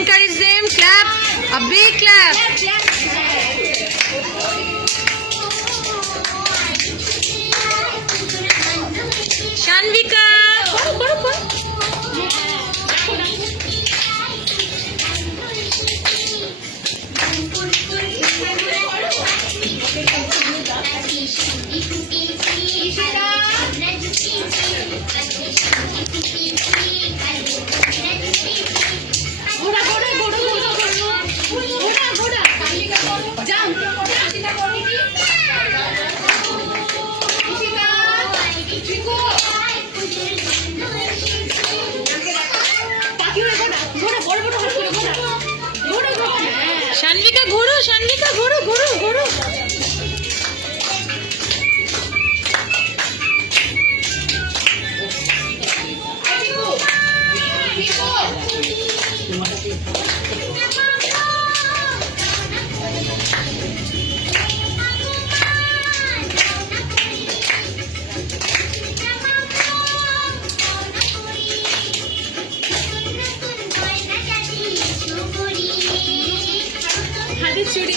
encourage them. Clap. A big clap. Shanvika. शान्विका घोरो, शान्विका घोरो घोरो घोरो। चूड़ी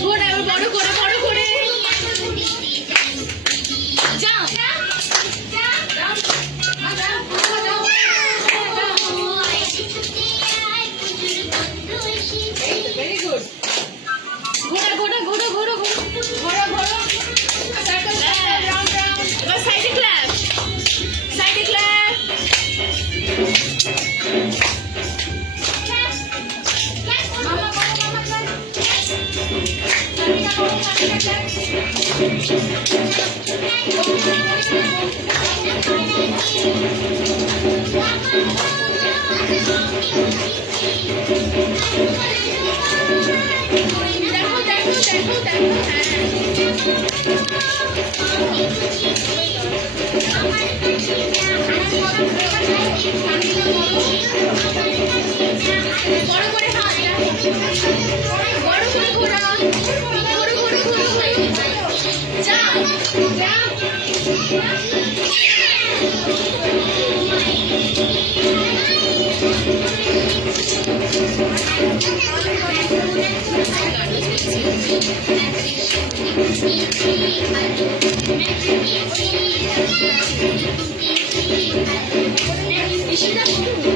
घोड़ा बड़ो घोड़ा बड़ो घोड़े जाओ वेरी गुड घोड़ा घोड़ा घोड़ा घोड़ा घोड़ा घोड़ा सर्कल राउंड राउंड बस साइड क्लैप Ishida